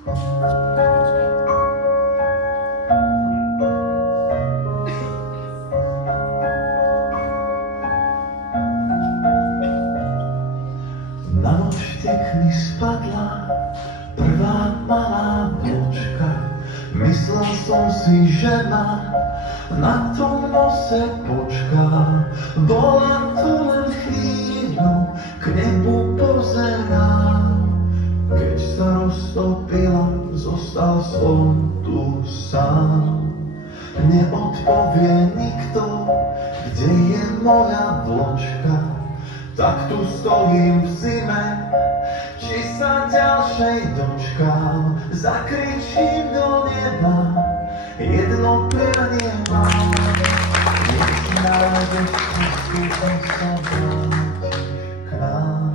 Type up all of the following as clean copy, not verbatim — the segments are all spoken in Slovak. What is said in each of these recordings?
Na nočtek mi spadla prvá malá vločka. Myslel som si, že ma na tom nose počká. Bola to len chvíľu, k nebu pozerám. Keď sa roztopila, zostal som tu sám. Neodpovie nikto, kde je moja vločka. Tak tu stojím v zime, či sa ďalšej dočkám. Zakričím do neba, jedno prianie mám. Nech nájdeš cestu, som sa vrátiš k nám.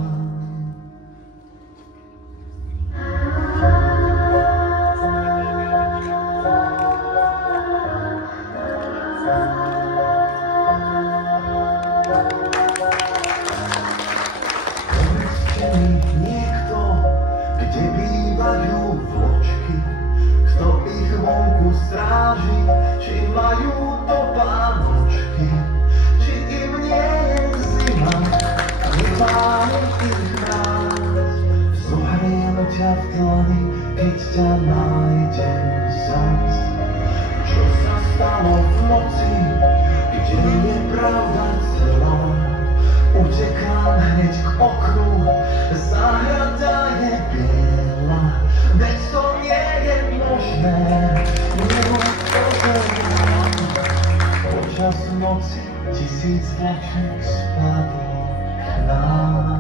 Niekto, kde bývajú vločky, kto ich vonku stráži, či majú topánočky, či im nie je zima, nemáme ich rád. Zohriem ťa v dlani, keď ťa nájdem zas. Čo sa stalo v noci, kde je pravda celá? Utekám hneď k oknu, záhrada je biela, veď to nie je možné, nemôž pozerám. Počas noci 1000 vločiek spadlo k nám.